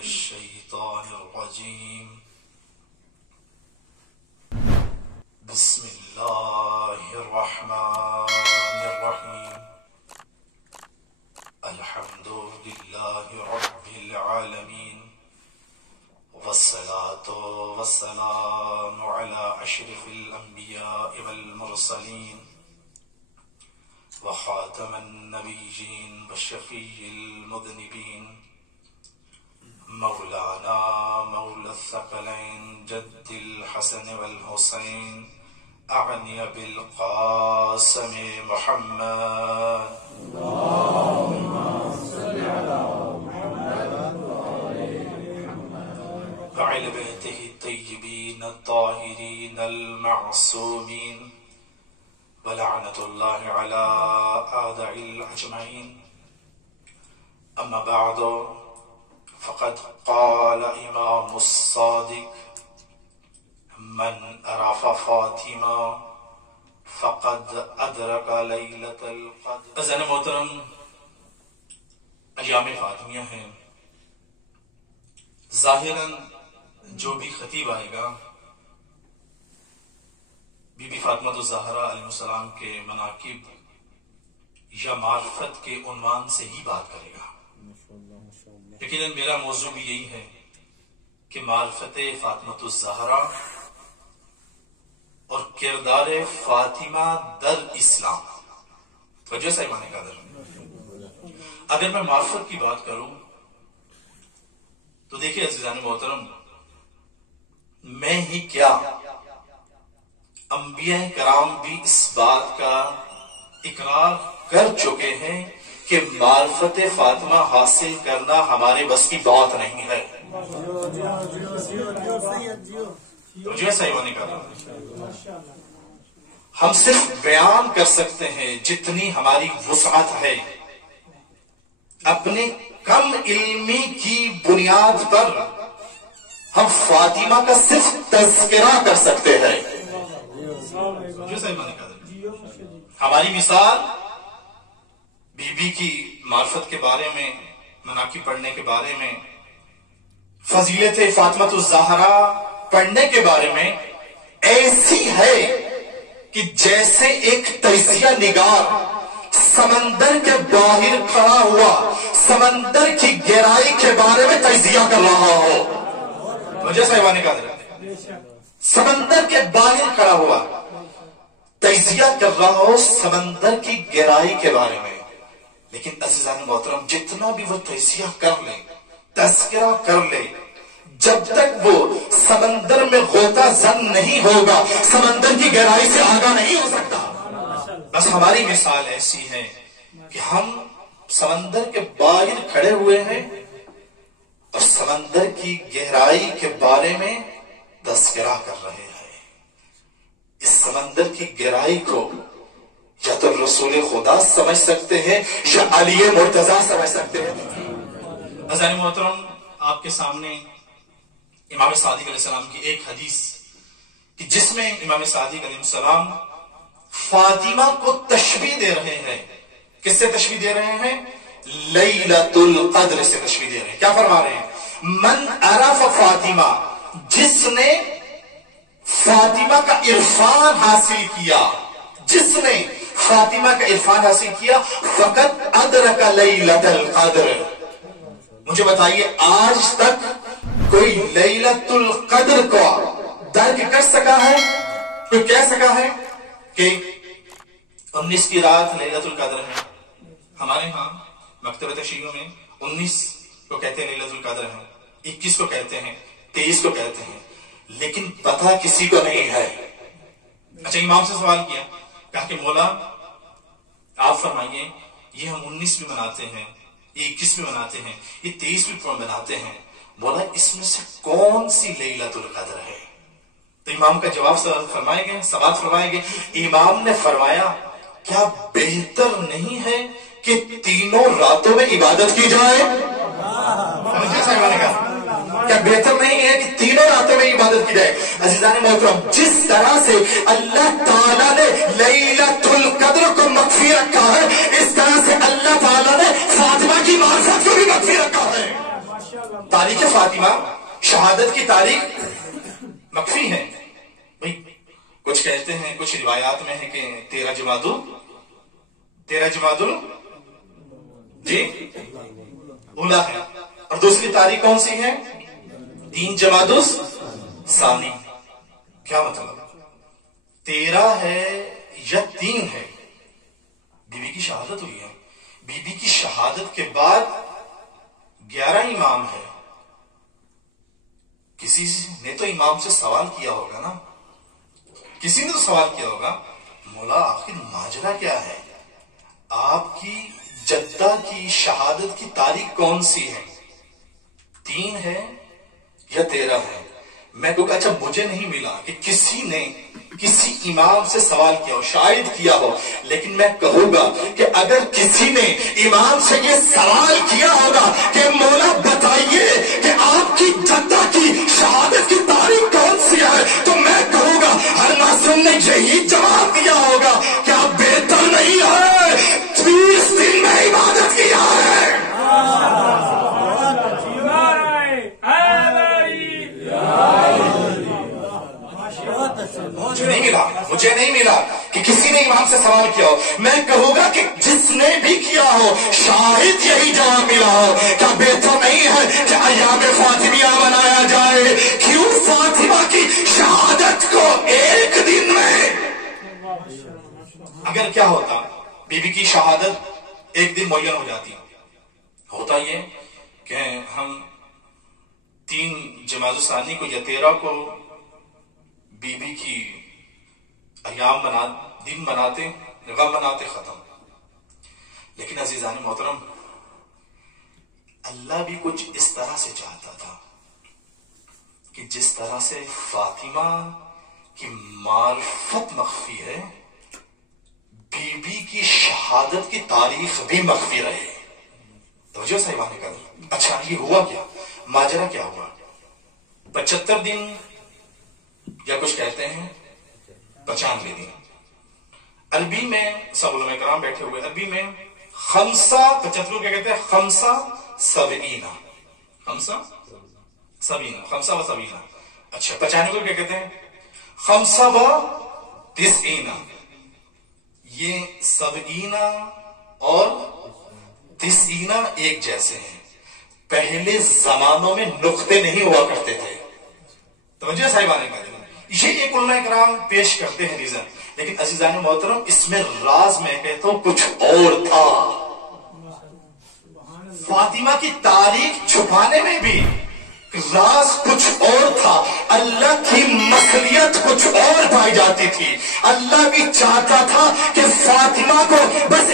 الشيطان الرجيم بسم الله الرحمن الرحيم الحمد لله رب العالمين والصلاة والسلام على أشرف الأنبياء والمرسلين وخاتم النبيين والشفيع المذنبين مولانا مولى الثقلين جد الحسن والحسين أعني بالقاسم محمد اللهم صل على محمد وعلى بيته الطيبين الطاهرين المعصومين ولعنة الله على أعداء الأجمعين. أما بعد فقد قال إمام الصادق من عرف فاطمة فقد أدرك ليلة القدر. عزیزان محترم، ایام فاطمیہ ہیں. ظاہراً جو بھی خطیب آئے گا بی بی فاطمہ الزہرا علیہ السلام کے مناقب یا معرفت کے عنوان سے ہی بات کرے گا. لیکن میرا موضوع بھی یہی ہے کہ معرفت فاطمہ الزہرا اور کردار فاطمہ در اسلام. وجہ سے ایمان قادر، اگر میں معرفت کی بات کروں تو دیکھیں عزیزان محترم، میں ہی کیا انبیاء کرام بھی اس بات کا اقرار کر چکے ہیں کہ معرفت فاطمہ حاصل کرنا ہمارے بس کی بات نہیں ہے. جو ایسا ہی ہونے کا ہم صرف بیان کر سکتے ہیں جتنی ہماری وسعت ہے. اپنے کم علمی کی بنیاد پر ہم فاطمہ کا صرف تذکرہ کر سکتے ہیں. ہماری مثال بی بی کی معرفت کے بارے میں، مناقب پڑھنے کے بارے میں، فضیلت فاطمہ الزہرا پڑھنے کے بارے میں ایسی ہے کہ جیسے ایک تجزیہ نگار سمندر کے باہر کھڑا ہوا سمندر کی گہرائی کے بارے میں تجزیہ کر رہا ہو. مجھے صاحبانی کا سمندر کے باہر کھڑا ہوا تجزیہ کر رہا ہو سمندر کی گہرائی کے بارے میں. لیکن عزیزان محترم، جتنا بھی وہ تجزیہ کر لے، تذکرہ کر لے، جب تک وہ سمندر میں غوطہ زن نہیں ہوگا سمندر کی گہرائی سے آگاہ نہیں ہو سکتا. بس ہماری مثال ایسی ہے کہ ہم سمندر کے باہر کھڑے ہوئے ہیں اور سمندر کی گہرائی کے بارے میں تذکرہ کر رہے ہیں. اس سمندر کی گہرائی کو یا تو رسول خدا سمجھ سکتے ہیں یا علی مرتضیٰ سمجھ سکتے ہیں. عزیزان محترم، آپ کے سامنے امام صادق علیہ السلام کی ایک حدیث کہ جس میں امام صادق علیہ السلام فاطمہ کو تشبیہ دے رہے ہیں. کس سے تشبیہ دے رہے ہیں؟ لیلۃ القدر سے تشبیہ دے رہے ہیں. کیا فرما رہے ہیں؟ من عرف فاطمہ، جس نے فاطمہ کا عرفان حاصل کیا، جس نے فاطمہ کا عرفان حاصل کیا، فقط ادرک لیلۃ القدر. مجھے بتائیے آج تک کوئی لیلۃ القدر کو درک کر سکا ہے؟ کوئی کہہ سکا ہے کہ 19 کی رات لیلۃ القدر ہے؟ ہمارے ہاں مکتبہ تشیع میں 19 کو کہتے ہیں لیلۃ القدر ہے، 21 کو کہتے ہیں، 23 کو کہتے ہیں، لیکن پتہ کسی کو نہیں ہے. اچھا، امام سے سوال کیا، کہا کہ مولا آپ فرمائیے یہ ہم 19 بھی مناتے ہیں، یہ 21 بھی مناتے ہیں، یہ 23 بھی مناتے ہیں، مولا اس میں سے کون سی لیلۃ القدر ہے؟ تو امام کا جواب فرمائے گئے، سوال فرمائے گئے. امام نے فرمایا کیا بہتر نہیں ہے کہ تینوں راتوں میں عبادت کی جائے؟ کیا بہتر نہیں ہے کہ تینوں راتوں میں عبادت کی جائے؟ عزیزان محترم، جس طرح سے اللہ تعالیٰ نے لیلۃ القدر کو مخفی رکھا ہے، اس طرح سے اللہ تعالیٰ نے فاطمہ کی معرفت کو بھی مخفی رکھا ہے. تاریخ فاطمہ شہادت کی تاریخ مخفی ہے بھئی. کچھ کہتے ہیں، کچھ روایات میں ہے کہ 13 جمادی جی اولا ہے، اور دوسری تاریخ کون سی ہے؟ 3 جمادی ثانی. کیا مطلب؟ 13 ہے یا 3 ہے؟ بی بی کی شہادت ہوئی ہے. بی بی کی شہادت کے بعد 11 امام ہے. کسی نے تو امام سے سوال کیا ہوگا نا، کسی نے تو سوال کیا ہوگا، مولا آخر ماجرا کیا ہے؟ آپ کی جدہ کی شہادت کی تاریخ کون سی ہے؟ 3 ہے یا 13 ہے؟ میں کہوں گا اچھا مجھے نہیں ملا کہ کسی نے کسی امام سے سوال کیا ہو، شاید کیا ہو، لیکن میں کہوں گا کہ اگر کسی نے امام سے یہ سوال کیا ہوگا کہ مولا بتائیے کہ آپ کی جدہ کی شہادت کی تاریخ کون سی ہے، تو میں کہوں گا ہر ناظرین نے یہی جواب دیا ہوگا کہ آپ بہتر نہیں ہے 20 دن میں عبادت کیا ہے. مجھے نہیں ملا کہ کسی نے امام سے سوال کیا ہو. میں کہوں گا کہ جس نے بھی کیا ہو شاید یہی جواب ملا ہو. کیا بہتر نہیں ہے کہ ایام فاطمیہ منایا جائے؟ کیوں فاطمہ کی شہادت کو ایک دن میں؟ اگر کیا ہوتا بی بی کی شہادت ایک دن معین ہو جاتی، ہوتا یہ کہ ہم 3 جمادی ثانی کو یا 13 کو بی بی کی ایام دن مناتے، غم مناتے، ختم. لیکن عزیزان محترم، اللہ بھی کچھ اس طرح سے چاہتا تھا کہ جس طرح سے فاطمہ کی معرفت مخفی ہے، بی بی کی شہادت کی تاریخ بھی مخفی رہے. توجہ صاحبان کا. اچھا یہ ہوا کیا؟ ماجرا کیا ہوا؟ 75 دن یا کچھ کہتے ہیں 95 دن. عربی میں سب علماء کرام بیٹھے ہوئے، عربی میں 75 کیا کہتے ہیں؟ 75. اچھا 95 کیا کہتے ہیں؟ 95. یہ 70 اور 90 ایک جیسے ہیں. پہلے زمانوں میں نقطے نہیں ہوا کرتے تھے. توجہ صاحبان کا. یہ ایک علماء کرام پیش کرتے ہیں ریزن، لیکن عزیزان محترم اس میں راز میں کہتا ہوں کچھ اور تھا. فاطمہ کی تاریخ چھپانے میں بھی راز کچھ اور تھا. اللہ کی مصلیت کچھ اور پائی جاتی تھی. اللہ بھی چاہتا تھا کہ فاطمہ کو بس